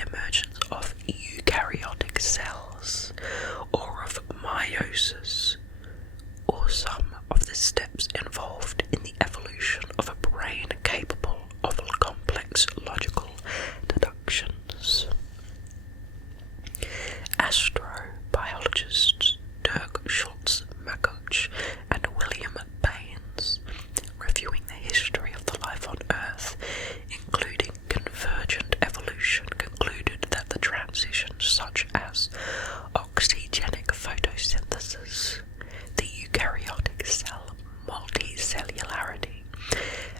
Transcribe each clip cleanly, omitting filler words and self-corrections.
the emergence of eukaryotic cells, or of meiosis, or some of the steps involved in the evolution of a brain capable of complex logical deductions. Astrobiologists Dirk Schultz-Makuch and William Baines, reviewing the history of the life on Earth, including convergent evolution, concluded that the transitions such as oxygenic photosynthesis, the eukaryotic cell multicellularity,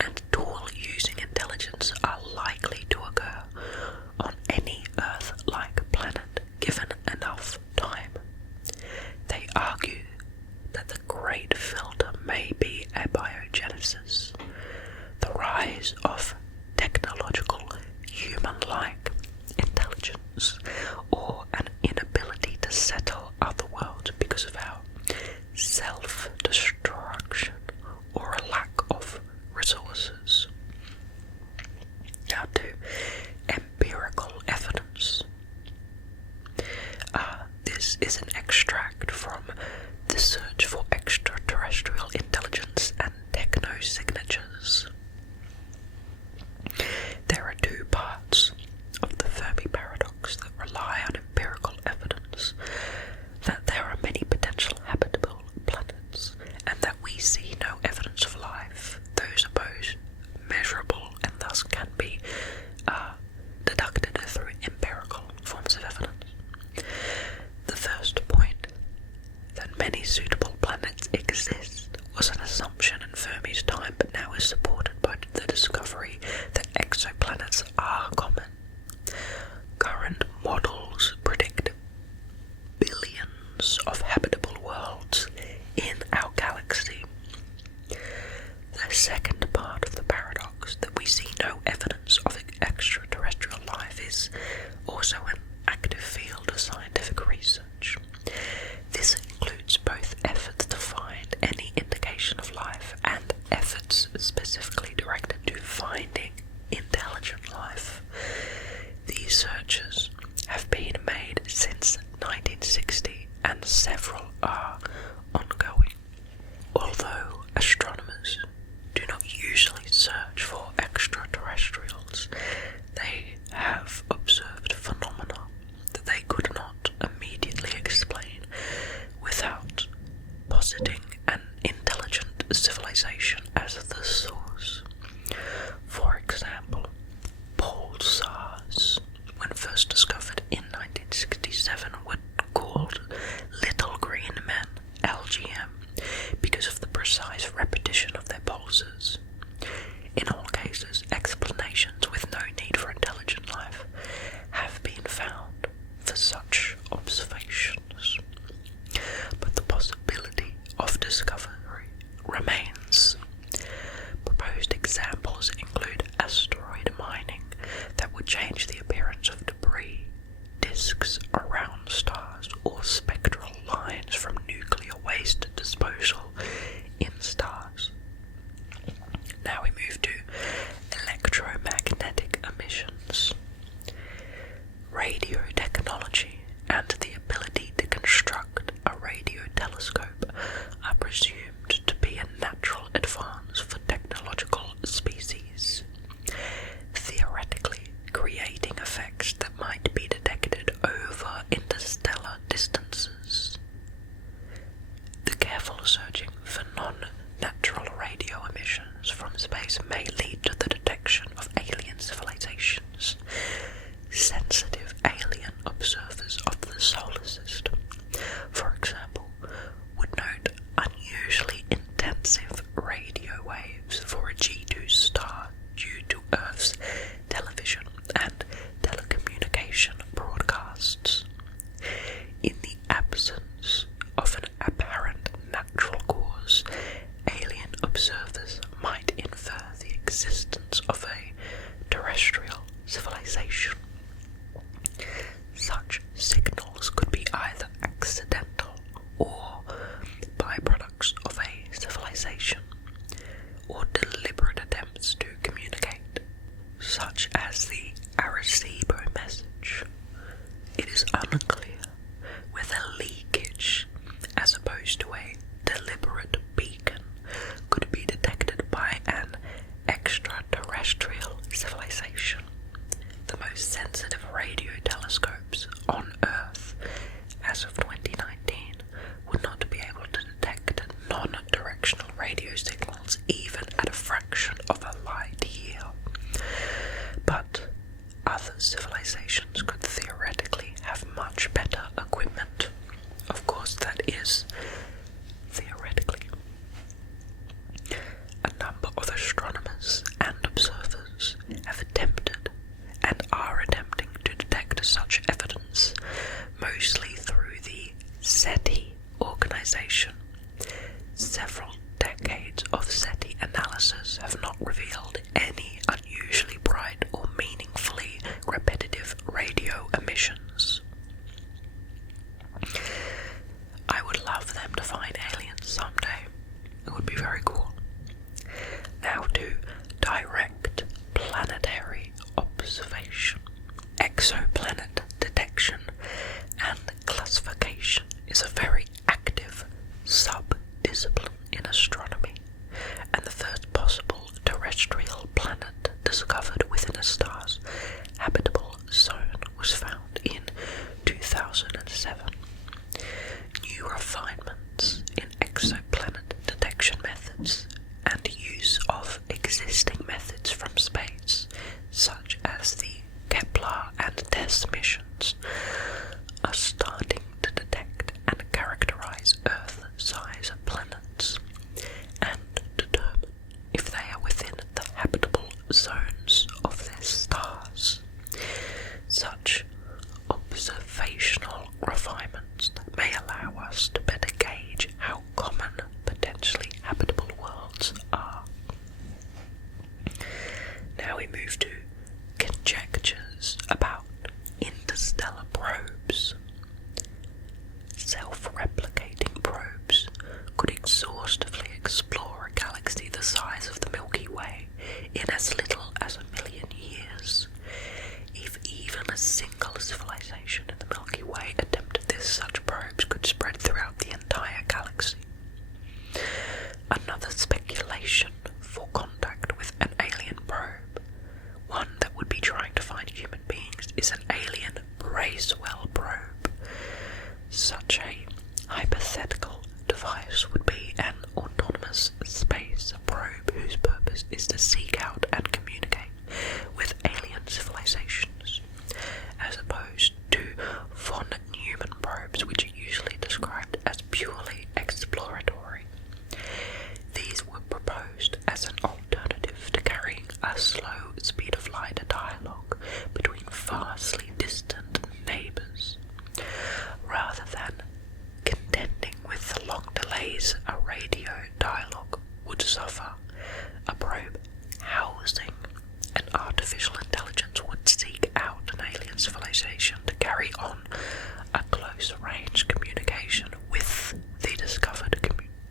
and tool-using intelligence are likely to occur on any Earth-like planet given enough time. They argue that the great filter may be abiogenesis, the rise of technological human-like intelligence, or an inability to settle other worlds because of our self-destruction or a lack of resources. Now to empirical evidence. This is an extract from The Search for Extraterrestrial Intelligence and Techno-Signatures. There are two parts of the Fermi Paradox that rely on empirical evidence that there are many potential habitable planets, and that we see no evidence of life. Those are both measurable and thus can be deducted through empirical forms of evidence. The first point, that many suitable planets exist, was an assumption in Fermi's time, but now is supported by the discovery that exoplanets are common. Current models predict billions of habitable worlds in our galaxy. The second part of the paradox, that we see no evidence of extraterrestrial life, is also an active field of scientific research. This includes both efforts to find any indication of life and efforts specifically directed to finding intelligent life. These searches have been made since 1960 and several are ongoing. Although astronomers do not usually search for extraterrestrials, they have observed phenomena that they could not immediately explain without positing an intelligent civilization as the source. For example, pulsars, when first discovered in 1967, were called Little Green Men, LGM, because of the precise repetition of their pulses. In all cases, explanations with no need for intelligent life have been found for such observations. But the possibility of discovery remains. Proposed examples include asteroid mining that would change the appearance of debris, most sensitive radio telescopes on Earth, as of 2019, would not be able to detect non-directional radio signals even at a fraction of a light year. But other civilizations could theoretically have much better equipment. Of course, that is theoretically. A number of astronomers and observers have attempted and are attempting to detect such evidence, mostly through the SETI organization. Several decades of SETI analysis have not revealed any unusually bright or meaningfully repetitive radio emissions. I would love them to find aliens someday. It would be very cool. Now to direct planetary observation. Exoplanet detection and classification is a very active sub-discipline in astronomy, and the first possible terrestrial planet discovered within a star's habitable zone was found in 2007. New refinements in exoplanet detection methods and use of existing methods from space, such as the Kepler and TESS missions, are starting to detect and characterize Earth-size planets and determine if they are within the habitable zones of their stars. Such observational refinements may allow us to better gauge how common potentially habitable worlds are. Now we move to conjectures about interstellar probes. Self-replicating probes could exhaustively explore a galaxy the size of the Milky Way in as little as 1 million years. If even a single civilization in the Milky Way attempted this, such probes could spread throughout the entire galaxy. Another speculation for contact with an alien probe, one that would be trying to find human beings, is an alien Bracewell probe. Such a hypothetical device would be an autonomous space probe whose purpose is to seek out and communicate with alien civilizations, as opposed to von Neumann probes, which are usually described as purely exploratory. These were proposed as an alternative to carrying a slow speed of light dialogue between vastly distant neighbours. Rather than contending with the long delays a radio dialogue would suffer, a probe housing an artificial intelligence would seek out an alien civilization to carry on a close-range communication with the discovered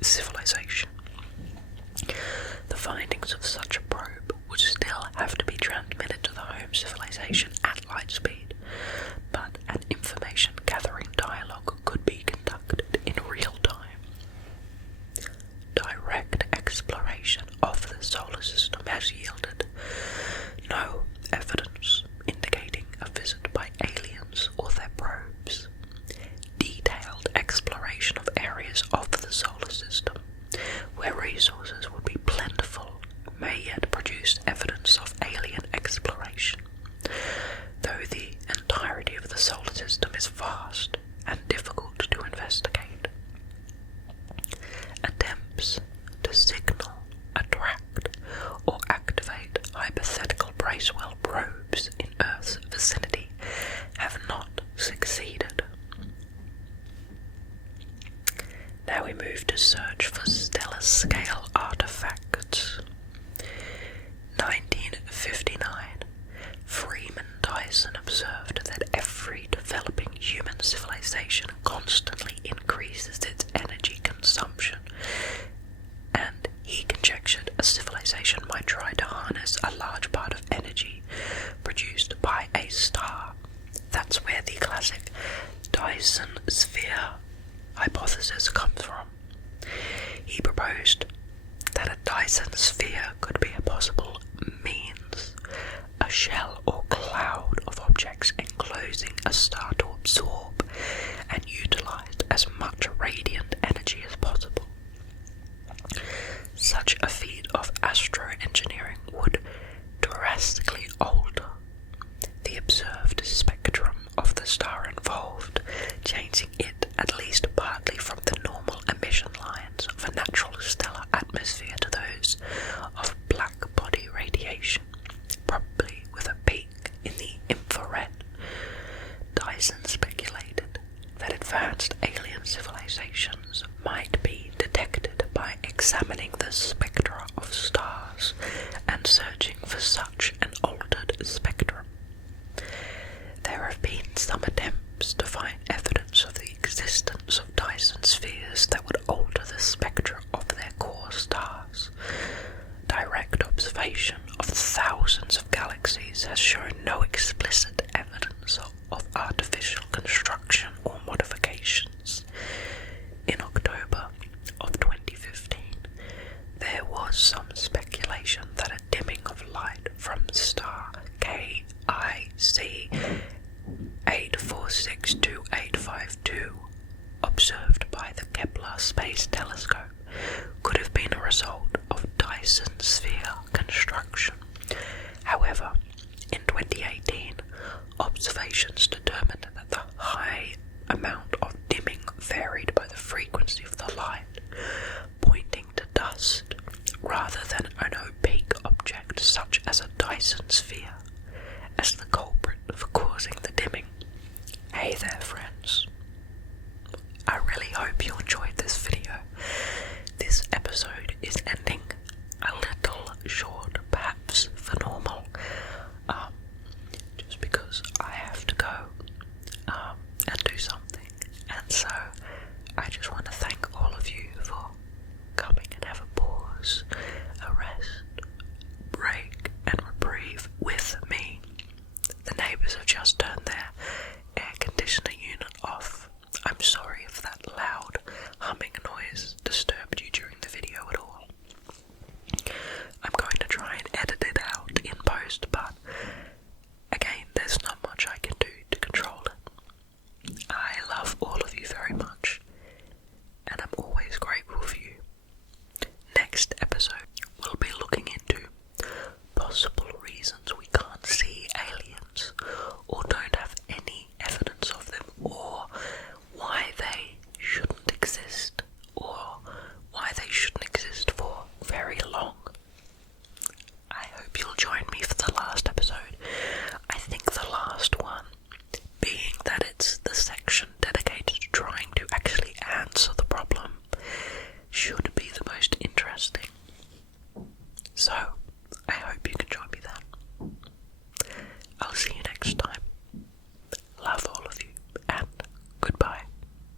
civilization. The findings of such a probe would still have to be transmitted to the home civilization at light speed, but an information-gathering dialogue could be conducted in real time. Direct exploration of the solar system has yielded no evidence indicating a visit by aliens or their probes. Detailed exploration of areas of the solar system where resources would be plentiful may yet produce evidence of alien exploration, though the entirety of the solar system is vast and difficult to investigate. Attempts to signal, attract, or activate hypothetical Bracewell probes in Earth's vicinity have not succeeded. Now we move to search for stellar-scale artifacts. 1959, Freeman Dyson observed that every developing human civilization constantly increases its energy consumption, and he conjectured a civilization might try to harness a large part of energy produced by a star. That's where the classic Dyson sphere hypothesis comes from. He proposed that a Dyson sphere could be a possible means, a shell or cloud of objects enclosing a star to absorb and utilize as much radiant energy as possible. Such a feat of astroengineering would drastically alter the observed spectrum of the star involved, changing it at least partly from the normal emission lines of a natural stellar atmosphere to those of black body radiation, probably with a peak in the infrared. Dyson speculated that advanced alien civilizations might be detected by examining the spectra of stars and searching for such an altered spectrum. There have been some attempts to find evidence of the existence of Dyson spheres that would alter the spectra of their core stars. Direct observation of thousands of galaxies has shown no explicit evidence of artificial construction or modifications. In October of 2015, there was some speculation that a dimming of light from star KIC 846282, observed by the Kepler Space Telescope, could have been a result of Dyson sphere construction. However, in 2018, observations determined that the high amount of dimming varied by the frequency of the light, pointing to dust rather than an opaque object such as a Dyson sphere as the culprit for causing the dimming. Hey there, friends. I really hope you enjoyed this video. This episode is ending a little short, perhaps for normal, just because I have to go and do something, and so I just want